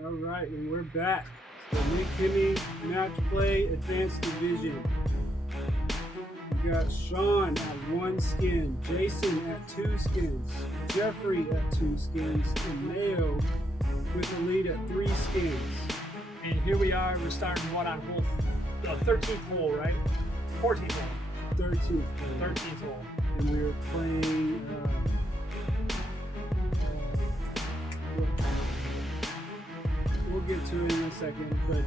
All right, and we're back. The McHemi Match Play Advanced Division. We got Sean at 1 skin, Jason at 2 skins, Jeffrey at 2 skins, and Mayo with the lead at 3 skins. And here we are. We're starting what on hole 13th hole, right? 14th hole. 13th hole. 13th hole. And we were playing. We'll get to it in a second, but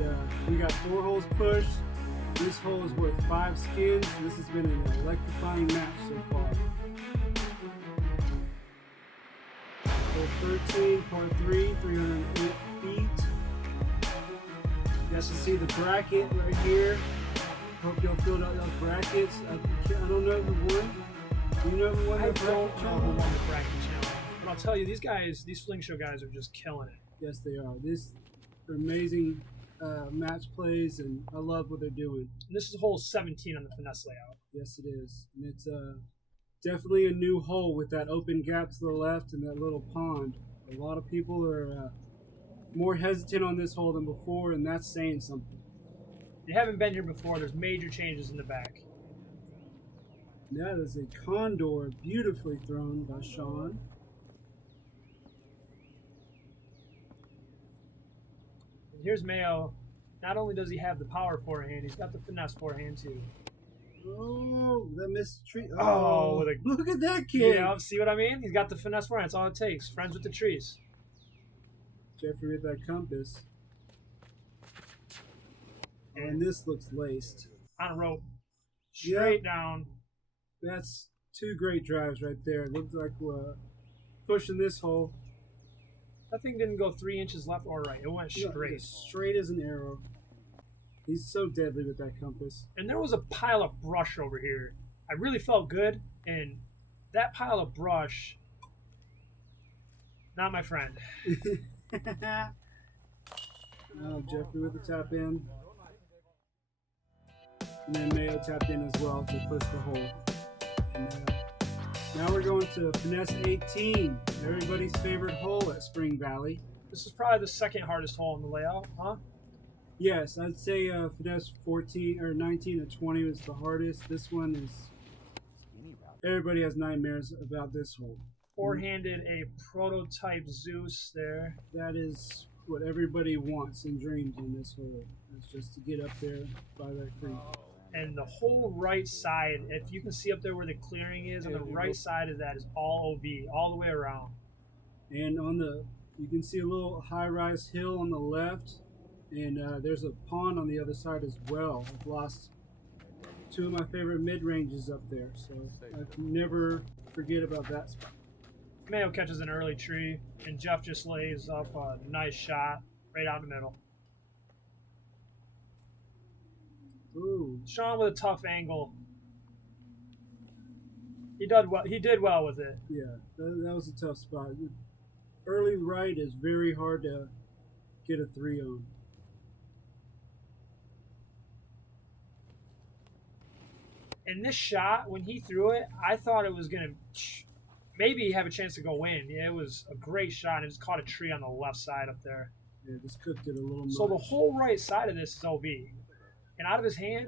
we got 4 holes pushed. This hole is worth 5 skins. This has been an electrifying match so far. Hole 13, par 3, 308 feet. You guys can see the bracket right here. Hope y'all filled out those brackets. I don't know who won. Do you know who won I the don't bracket know who challenge? won the bracket challenge. But I'll tell you, these guys, these fling show guys are just killing it. Yes, they are. These are amazing match plays, and I love what they're doing. And this is hole 17 on the finesse layout. Yes, it is. And it's definitely a new hole with that open gap to the left and that little pond. A lot of people are more hesitant on this hole than before, and that's saying something. If you haven't been here before, there's major changes in the back. That is a condor beautifully thrown by Sean. And here's Mayo. Not only does he have the power forehand, he's got the finesse forehand too. Oh, that missed tree. Oh, with a- look at that kid. Yeah, see what I mean? He's got the finesse forehand. That's all it takes. Friends with the trees. Jeffrey with that compass. And this looks laced. On a rope. Straight down. That's 2 great drives right there. Looks like we're pushing this hole. That thing didn't go 3 inches left or right. It went straight. Straight as an arrow. He's so deadly with that compass. And there was a pile of brush over here. I really felt good, and that pile of brush, not my friend. Oh, Jeffrey with the tap in. And then Mayo tapped in as well to push the hole. And, now we're going to finesse 18, everybody's favorite hole at Spring Valley. This is probably the second hardest hole in the layout, huh? Yes, I'd say finesse 14 or 19 and 20 was the hardest. This one is. Everybody has nightmares about this hole. Four-handed a prototype Zeus there. That is what everybody wants and dreams on this hole. It's just to get up there by that creek. And the whole right side, if you can see up there where the clearing is, on the right side of that is all OB, all the way around. And on the, you can see a little high-rise hill on the left, and there's a pond on the other side as well. I've lost 2 of my favorite mid-ranges up there, so I can never forget about that spot. Mayo catches an early tree, and Jeff just lays up a nice shot right out in the middle. Ooh. Sean with a tough angle. He did well. He did well with it. Yeah, that was a tough spot. Early right is very hard to get a 3 on. And this shot, when he threw it, I thought it was going to maybe have a chance to go in. Yeah, it was a great shot. It just caught a tree on the left side up there. Yeah, just cooked it a little So the much. whole right side of this is OB. And out of his hand,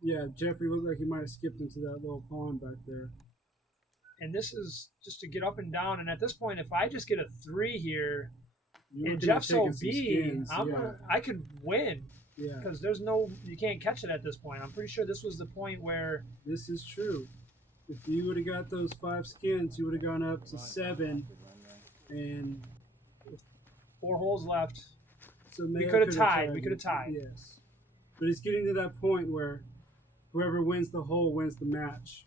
Yeah, Jeffrey looked like he might have skipped into that little pond back there. and this is just to get up and down. And at this point, if I just get a 3 here, You were and gonna Jeff's take OB, some skins, I could win. yeah. Because you can't catch it at this point. I'm pretty sure this was the point where This is true. If you would have got those 5 skins, you would have gone up to 7, and 4 holes left. so We Mayo could have could've tied. We could have tied. Yes, but it's getting to that point where whoever wins the hole wins the match.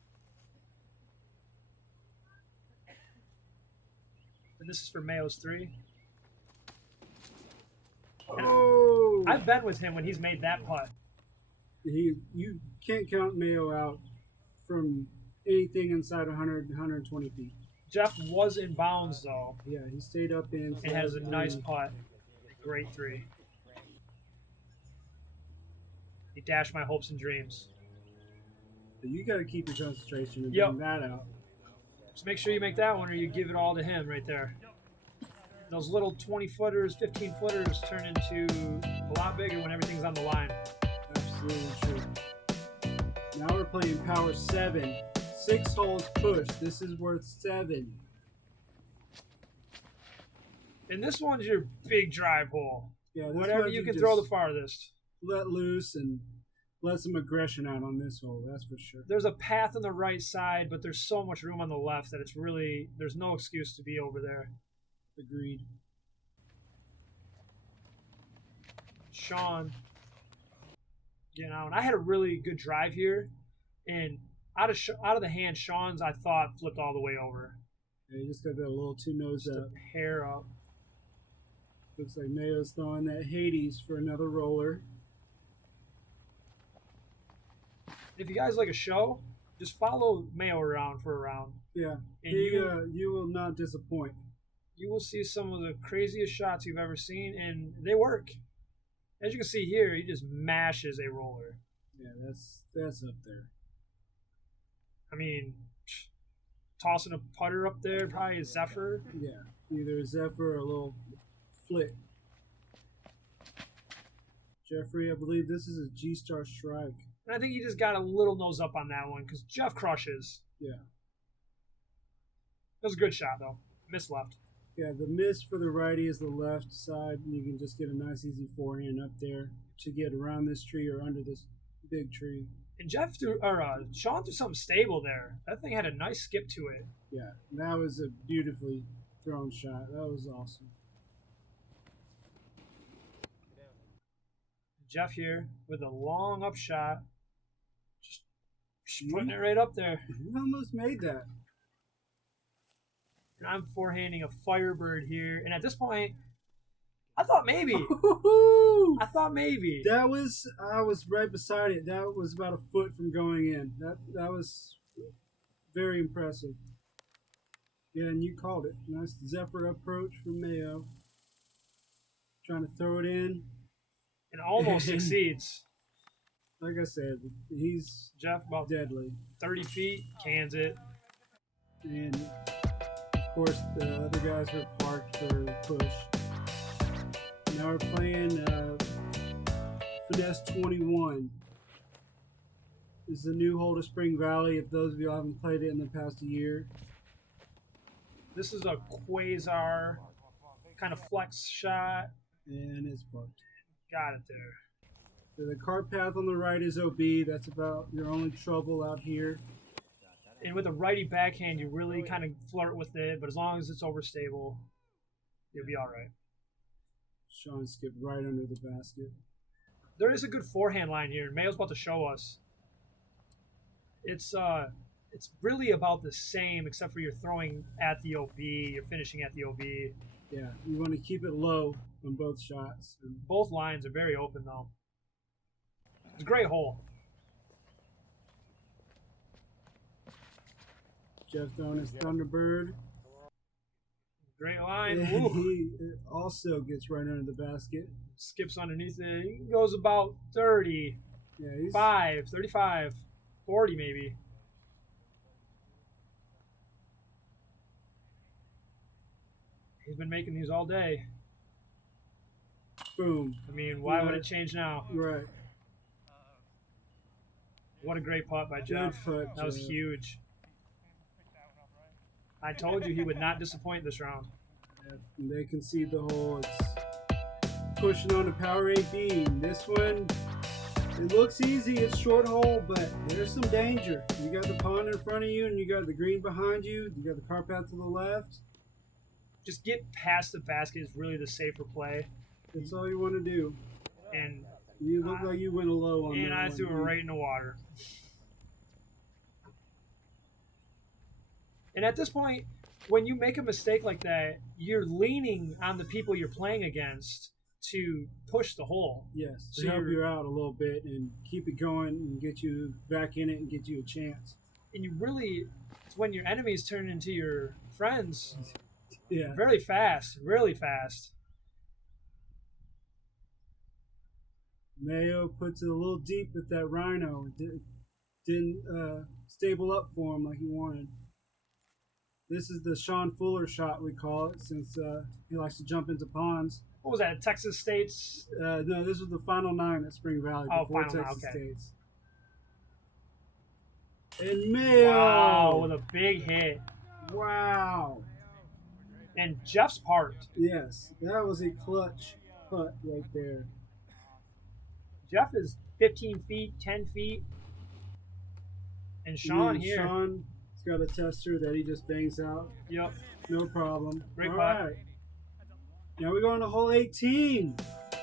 And this is for Mayo's 3. Oh! I've been with him when he's made that putt. You can't count Mayo out from anything inside 100, 120 feet. Jeff was in bounds, though, Yeah, he stayed up in. and has a nice putt. Great 3. He dashed my hopes and dreams. You got to keep your concentration and Yep. bring that out. Just make sure you make that one, or you give it all to him right there. Those little 20 footers, 15 footers turn into a lot bigger when everything's on the line. Absolutely true. Now we're playing power 7. 6 holes push. This is worth 7. And this one's your big drive hole. Yeah, whatever you can throw the farthest. Let loose and let some aggression out on this hole, that's for sure. There's a path on the right side, but there's so much room on the left that it's really, there's no excuse to be over there. Agreed. Sean getting out. I had a really good drive here, and out of the hand, Sean's I thought flipped all the way over. Yeah, you just got that a little too nose up. A hair up. Looks like Mayo's throwing that Hades for another roller. If you guys like a show, just follow Mayo around for a round. Yeah, and you will not disappoint. You will see some of the craziest shots you've ever seen, and they work. As you can see here, he just mashes a roller. Yeah, that's up there. I mean, tossing a putter up there, probably a Zephyr. Yeah, either a Zephyr or a little flick. Jeffrey, I believe this is a G-Star strike. And I think he just got a little nose up on that one because Jeff crushes. Yeah. That was a good shot, though. Miss left. Yeah, the miss for the righty is the left side. You can just get a nice, easy forehand up there to get around this tree or under this big tree. And Sean threw something stable there. That thing had a nice skip to it. Yeah, that was a beautifully thrown shot. That was awesome. Jeff here with a long up shot. Just putting it right up there. You almost made that. And I'm forehanding a Firebird here. And at this point, I thought maybe. I thought maybe. I was right beside it. That was about a foot from going in. That was very impressive. Yeah, and you called it. Nice Zephyr approach from Mayo. Trying to throw it in. And almost succeeds. Like I said, he's Jeff about deadly. 30 feet, cans it. And of course the other guys are parked for push. Now we're playing Finesse 21. This is a new hole to Spring Valley if those of you haven't played it in the past year. This is a quasar kind of flex shot. And it's parked. Got it there. So the cart path on the right is OB. That's about your only trouble out here. And with a righty backhand, you really kind of flirt with it, but as long as it's overstable, you'll be all right. Sean skipped right under the basket. There is a good forehand line here. Mayo's about to show us. It's really about the same, except for you're throwing at the OB, you're finishing at the OB. Yeah, you want to keep it low on both shots. Both lines are very open, though. It's a great hole. Jeff throwing his Thunderbird. Great line. And he also gets right under the basket. Skips underneath it. He goes about 30. Yeah, he's 35, 40 maybe. He's been making these all day. boom. I mean, why would it change now? Right. What a great putt by Jeff. Good putt, That was Jeff. huge. I told you he would not disappoint this round. And they concede the hole. It's pushing on to power 8 beam. This one, it looks easy. It's short hole, but there's some danger. You got the pond in front of you, and you got the green behind you. You got the car path to the left. Just get past the basket is really the safer play. That's all you want to do. And You look like you went low on that. and I one. threw it right in the water. And at this point, when you make a mistake like that, you're leaning on the people you're playing against to push the hole. Yes, to So help you're- you out a little bit and keep it going and get you back in it and get you a chance. And you really, it's when your enemies turn into your friends Yeah. really fast. Mayo puts it a little deep with that rhino. Didn't stable up for him like he wanted. This is the Sean Fuller shot, we call it, since he likes to jump into ponds. What was that? Texas State's? No, this was the final 9 at Spring Valley Oh, before final 9, Texas okay. State's. And Mayo! Wow, with a big hit. Wow! And Jeff's parked. Yes, that was a clutch putt right there. Jeff is 15 feet, 10 feet. And Sean And here. Sean's got a tester that he just bangs out. Yep. No problem. Great All putt. right. Now we're going to hole 18.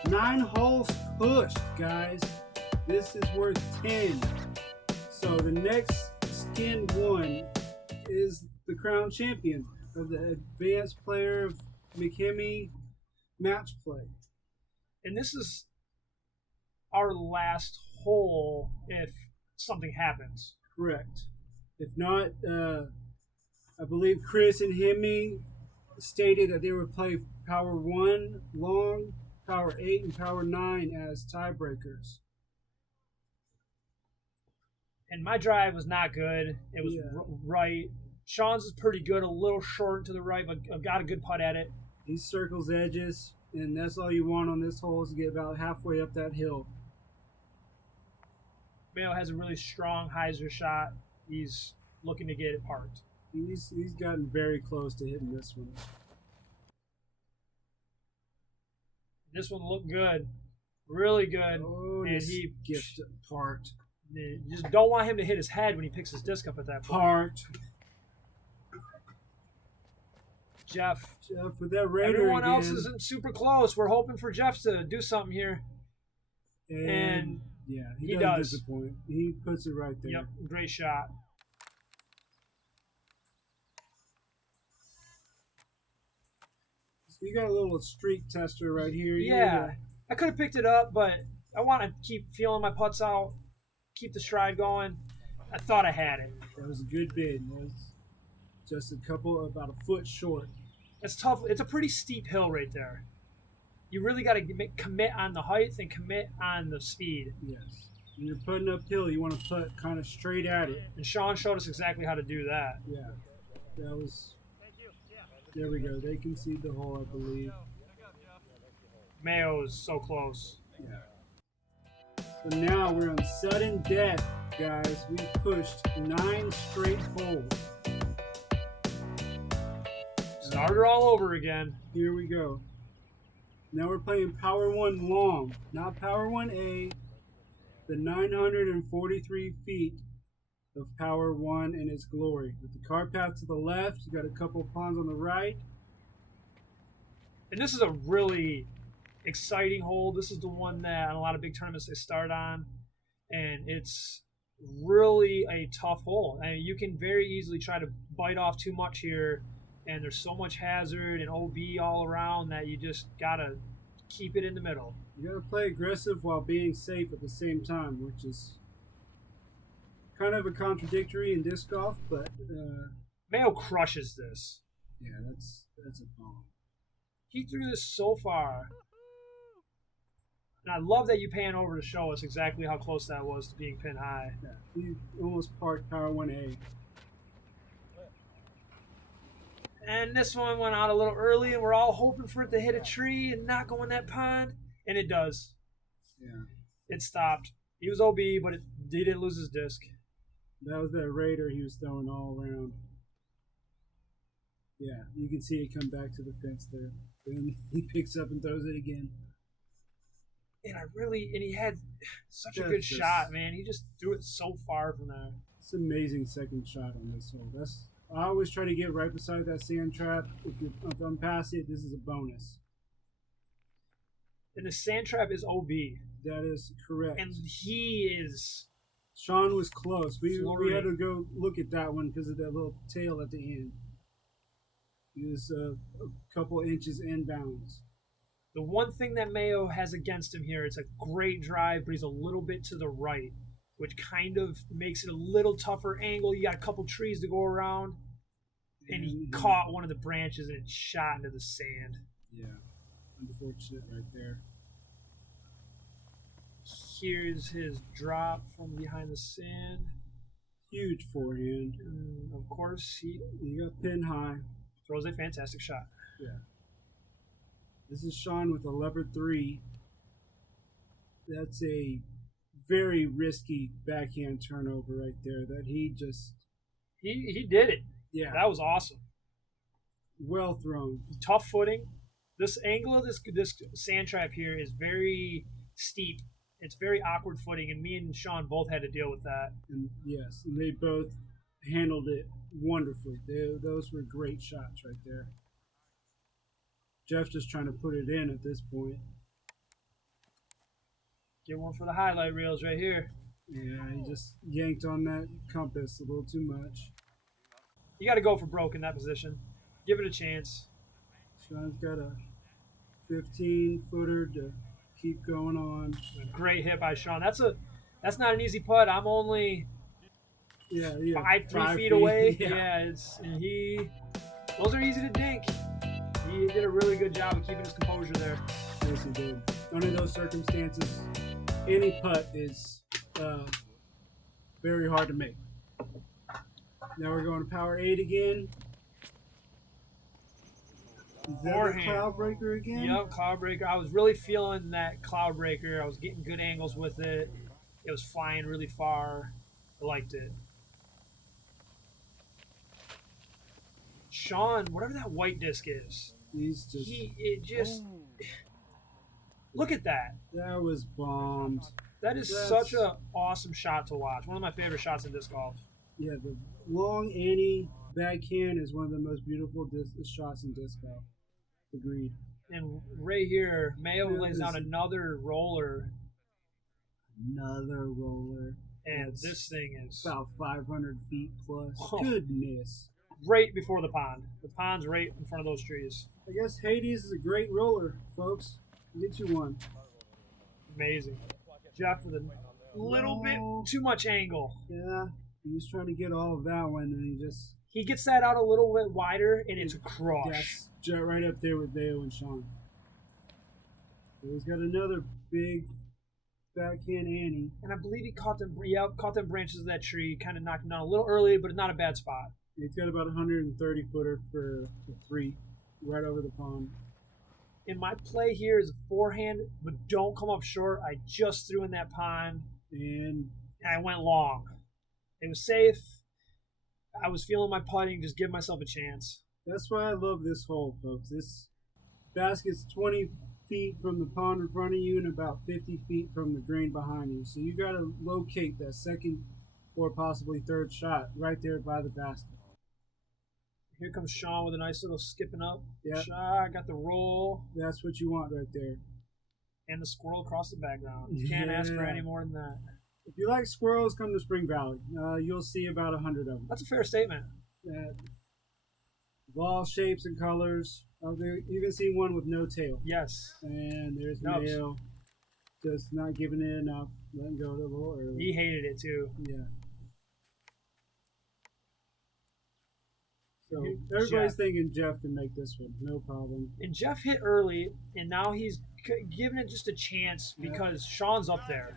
9 holes pushed, guys. This is worth 10. So the next skin one is the crown champion of the advanced player of McHemi match play. And this is our last hole if something happens. Correct. If not, I believe Chris and Hemi stated that they would play Power 1 long, Power 8, and Power 9 as tiebreakers. And my drive was not good. It was right. Sean's is pretty good, a little short to the right, but I've got a good putt at it. He circles edges, and that's all you want on this hole is to get about halfway up that hill. Mayo has a really strong hyzer shot. He's looking to get it parked. He's gotten very close to hitting this one. This one looked good, really good. Oh, and this he gift parked. You just don't want him to hit his head when he picks his disc up at that point. Parked. Jeff with that Raider everyone again. else isn't super close. We're hoping for Jeff to do something here. And yeah, he doesn't does. disappoint. He puts it right there. Yep, great shot. So you got a little streak tester right here. Yeah, I could have picked it up, but I want to keep feeling my putts out, keep the stride going. I thought I had it. That was a good bid. It was just about a foot short. It's tough. It's a pretty steep hill right there. You really got to commit on the height and commit on the speed. Yes. When you're putting uphill, you want to put kind of straight at it. And Sean showed us exactly how to do that. Yeah. That was... There we go. They concede the hole, I believe. Mayo is so close. Yeah. So now we're on sudden death, guys. We pushed 9 straight holes. Start her all over again. Here we go. Now we're playing Power 1 long, not Power 1A. The 943 feet of Power 1 in its glory. With the car path to the left, you got a couple of ponds on the right. And this is a really exciting hole. This is the one that on a lot of big tournaments they start on. And it's really a tough hole. I mean, you can very easily try to bite off too much here. And there's so much hazard and OB all around that you just got to keep it in the middle. You got to play aggressive while being safe at the same time, which is kind of a contradictory in disc golf, but Mayo crushes this. yeah, that's a bomb. He threw this so far. And I love that you pan over to show us exactly how close that was to being pin high. Yeah, he almost parked Power 1A. And this one went out a little early, and we're all hoping for it to hit a tree and not go in that pond. And it does. Yeah. It stopped. He was OB, but he didn't lose his disc. That was that Raider he was throwing all around. Yeah, you can see it come back to the fence there. Then he picks up and throws it again. And he had such a That's good just- shot, man. He just threw it so far from there. It's an amazing second shot on this hole. I always try to get right beside that sand trap. If I'm past it, this is a bonus. And the sand trap is OB. That is correct. And he is... Sean was close. We Flurry. had to go look at that one because of that little tail at the end. He was a couple inches inbounds. The one thing that Mayo has against him here, it's a great drive, but he's a little bit to the right, which kind of makes it a little tougher angle. You got a couple trees to go around, and he caught one of the branches and it shot into the sand. Yeah, unfortunate right there. Here's his drop from behind the sand. Huge forehand. And of course, he You got pin high. throws a fantastic shot. Yeah. This is Sean with a leopard 3. That's a very risky backhand turnover right there. That he just, He did it. yeah, That was awesome. well thrown. Tough footing. This angle of this sand trap here is very steep. It's very awkward footing, and me and Sean both had to deal with that. And yes, and they both handled it wonderfully. Those were great shots right there. Jeff just trying to put it in at this point. Get one for the highlight reels right here. Yeah, he just yanked on that compass a little too much. You got to go for broke in that position. Give it a chance. Sean's got a 15-footer to keep going on. A great hit by Sean. That's not an easy putt. I'm only Yeah, 3 feet away. Yeah. Those are easy to dink. He did a really good job of keeping his composure there. Yes, he did. Under those circumstances, any putt is very hard to make. Now we're going to power 8 again. Is that the Forehand. cloud breaker again? Yep, cloud breaker. I was really feeling that cloud breaker. I was getting good angles with it. It was flying really far. I liked it. Sean, whatever that white disc is, He's just. look at that. That was bombed. That is such an awesome shot to watch. One of my favorite shots in disc golf. Yeah, the long Annie backhand is one of the most beautiful shots in disc golf. Agreed. And right here, Mayo Yeah, lays down another roller, Another roller. and That's this thing is about 500 feet plus. Oh. Goodness. right before the pond. The pond's right in front of those trees. I guess Hades is a great roller, folks. Get you one. Amazing. Jeff with a little bit too much angle. Yeah, he was trying to get all of that one, and He gets that out a little bit wider, and it's a crush. that's right up there with Mayo and Sean. So he's got another big backhand Annie. And I believe he caught them branches of that tree, kind of knocked him down a little early, but not a bad spot. He's got about 130 footer for the 3, right over the pond. In my play here is a forehand, but don't come up short. I just threw in that pond, And and I went long. It was safe. I was feeling my putting, just give myself a chance. that's why I love this hole, folks. This basket's 20 feet from the pond in front of you and about 50 feet from the green behind you. So you got to locate that second or possibly third shot right there by the basket. Here comes Sean with a nice little skipping up Yep. shot. Got the roll That's what you want right there. and the squirrel across the background. You can't ask for Yeah. any more than that. If you like squirrels, come to Spring Valley. You'll see about 100 of them. That's a fair statement. Of all shapes and colors. You can see one with no tail. Yes. And there's Nubs. Mayo. Just not giving it enough. Letting go a little early. He hated it too. Yeah. So Jeff. everybody's thinking Jeff can make this one. No problem. And Jeff hit early, and now he's giving it just a chance because Sean's up there.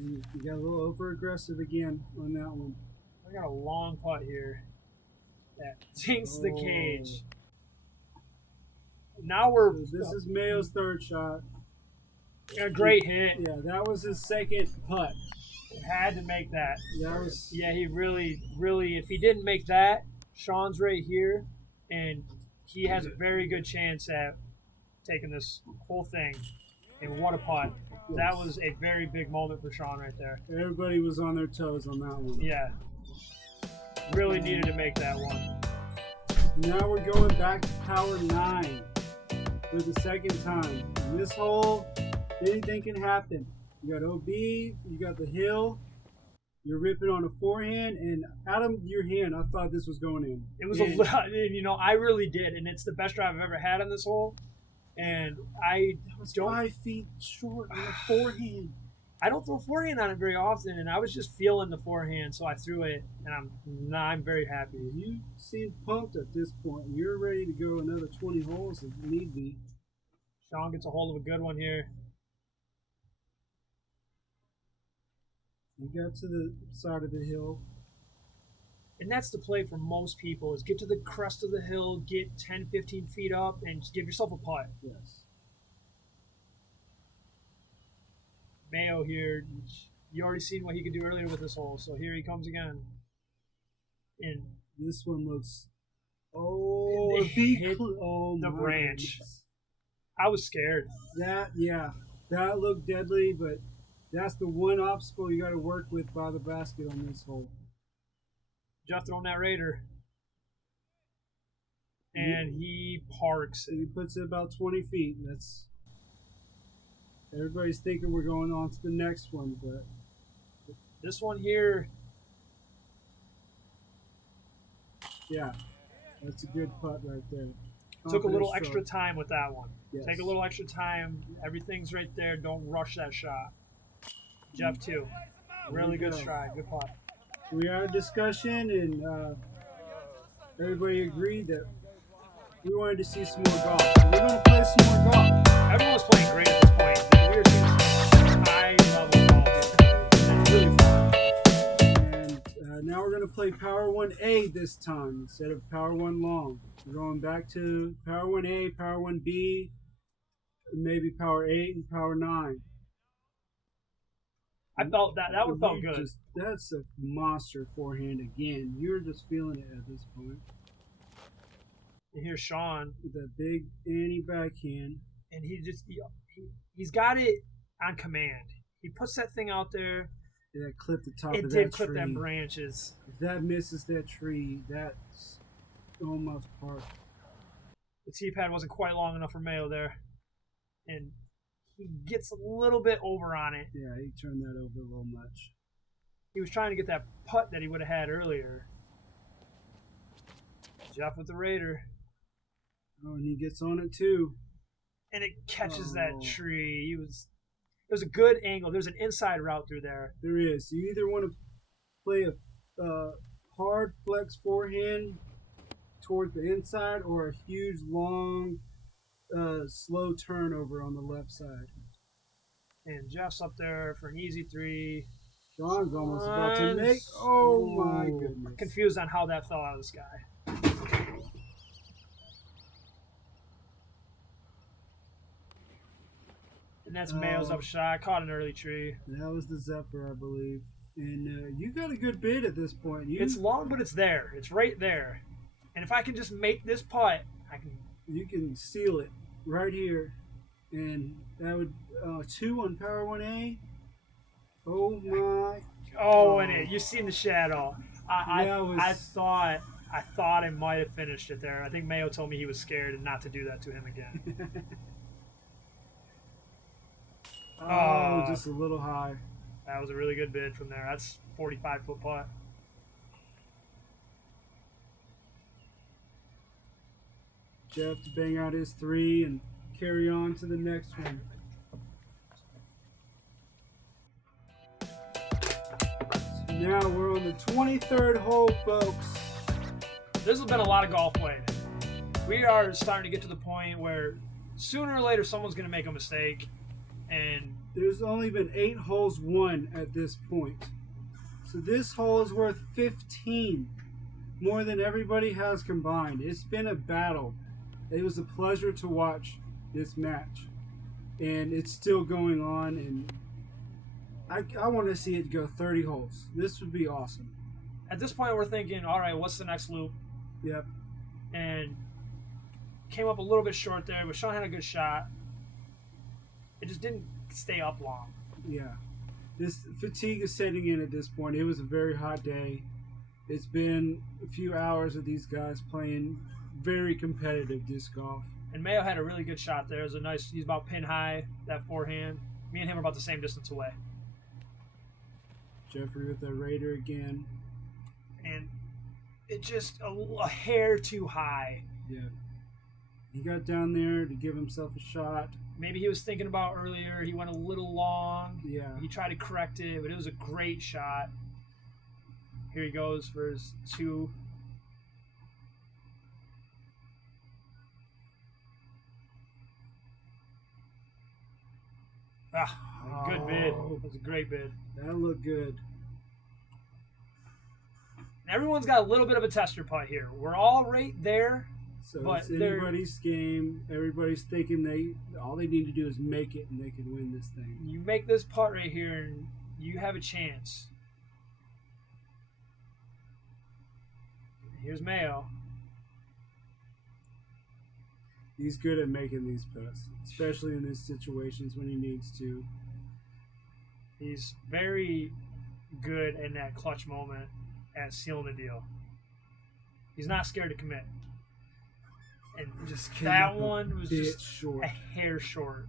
You got a little over aggressive again on that one. I got a long putt here that dinks the cage. Now we're So this is Mayo's third shot. a great hit. Yeah, that was his second putt. Had to make that. That was Yeah, he really, if he didn't make that, Sean's right here, and he has a very good chance at taking this whole thing. And what a putt. That was a very big moment for Sean right there. everybody was on their toes on that one. Yeah. Really needed to make that one. Now we're going back to power 9 for the second time. In this hole, anything can happen. You got OB, you got the hill, you're ripping on a forehand, and out of your hand, I thought this was going in. It was And I really did, and it's the best drive I've ever had on this hole. And I was don't 5 feet short on a forehand. I don't throw forehand on it very often, and I was just feeling the forehand, so I threw it, and I'm very happy. You seem pumped at this point. You're ready to go another 20 holes if need be. Sean gets a hold of a good one here. You got to the side of the hill. And that's the play for most people is get to the crest of the hill, get 10, 15 feet up, and just give yourself a putt. Yes. Mayo here, you already seen what he could do earlier with this hole, so here he comes again. And this one looks. Oh, it hit oh the my branch. Goodness. I was scared. That looked deadly, but that's the one obstacle you got to work with by the basket on this hole. Jeff throwing that Raider. And he parks. He puts it about 20 feet. That's everybody's thinking we're going on to the next one, but this one here. Yeah, that's a good putt right there. Took a little extra time with that one. Yes. Take a little extra time. Everything's right there. Don't rush that shot. Jeff too. Really good stride. Good putt. We had a discussion, and everybody agreed that we wanted to see some more golf. So we're going to play some more golf. Everyone was playing great at this point. We were seeing some high-level golf. It's really fun. And now we're going to play Power 1A this time instead of Power 1 Long. We're going back to Power 1A, Power 1B, maybe Power 8 and Power 9. I felt that one felt good. That's a monster forehand again. You're just feeling it at this point. And here's Sean with that big Annie backhand, and he's got it on command. He puts that thing out there. That clipped the top of that tree. It did clip them branches. If that misses that tree, that's almost par. The tee pad wasn't quite long enough for Mayo there, and he gets a little bit over on it. Yeah, he turned that over a little much. He was trying to get that putt that he would have had earlier. Jeff with the Raider. Oh, and he gets on it too. And it catches that tree. It was a good angle. There's an inside route through there. There is. You either want to play a hard flex forehand towards the inside or a huge, long, slow turnover on the left side. And Jeff's up there for an easy three. Sean's almost about to make. Oh my goodness. Confused on how that fell out of the sky. And that's Mayo's up shot. Caught an early tree. That was the Zephyr, I believe. And you got a good bid at this point. It's long, but it's there. It's right there. And if I can just make this putt, I can. You can seal it right here. And that would 2 on Power 1A. Oh my! Oh, and you seen the shadow. I thought I might have finished it there. I think Mayo told me he was scared and not to do that to him again. Just a little high. That was a really good bid from there. That's 45-foot putt. Jeff to bang out his 3 and carry on to the next one. So now we're on the 23rd hole, folks. This has been a lot of golf played. We are starting to get to the point where sooner or later someone's going to make a mistake. And there's only been 8 holes won at this point. So this hole is worth 15, more than everybody has combined. It's been a battle. It was a pleasure to watch this match. And it's still going on, and I want to see it go 30 holes. This would be awesome. At this point, we're thinking, all right, what's the next loop? Yep. And came up a little bit short there, but Sean had a good shot. It just didn't stay up long. Yeah. This fatigue is setting in at this point. It was a very hot day. It's been a few hours of these guys playing very competitive disc golf. And Mayo had a really good shot there. It was a nice, he's about pin high, that forehand. Me and him are about the same distance away. Jeffrey with the Raider again. And it just a hair too high. Yeah. He got down there to give himself a shot. Maybe he was thinking about earlier. He went a little long. Yeah. He tried to correct it, but it was a great shot. Here he goes for his 2. Good bid. It was a great bid. That looked good. Everyone's got a little bit of a tester putt here. We're all right there. So but it's anybody's game. Everybody's thinking all they need to do is make it, and they can win this thing. You make this putt right here, and you have a chance. Here's Mayo. He's good at making these putts, especially in these situations when he needs to. He's very good in that clutch moment at sealing the deal. He's not scared to commit. And Just that one was just short. a hair short.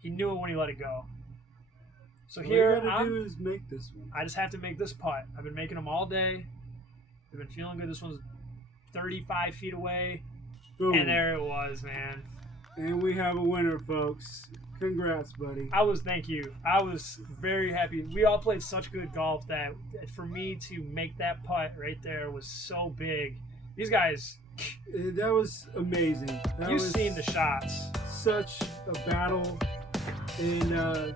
He knew it when he let it go. So All here, you gotta do is make this one. I just have to make this putt. I've been making them all day. I've been feeling good. This one's 35 feet away. Boom. And there it was, man. And we have a winner, folks. Congrats, buddy. Thank you. I was very happy. We all played such good golf that for me to make that putt right there was so big. These guys, That was amazing. You've seen the shots. Such a battle. And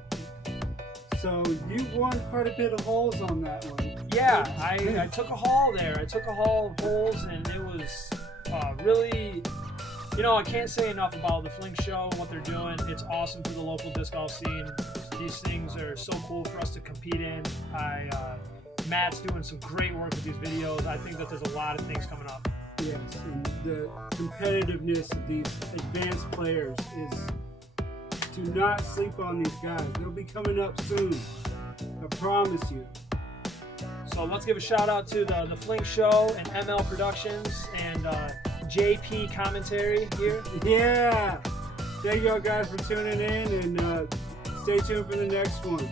so you won quite a bit of holes on that one. Yeah, I took a haul there. I took a haul of holes, and it was really, I can't say enough about the Fling Show and what they're doing. It's awesome for the local disc golf scene. These things are so cool for us to compete in. Matt's doing some great work with these videos. I think that there's a lot of things coming up. Yes, and the competitiveness of these advanced players is, do not sleep on these guys. They'll be coming up soon. I promise you. So let's give a shout out to the Fling Show and ML Productions and JP Commentary here. Yeah. Thank y'all guys for tuning in, and stay tuned for the next one.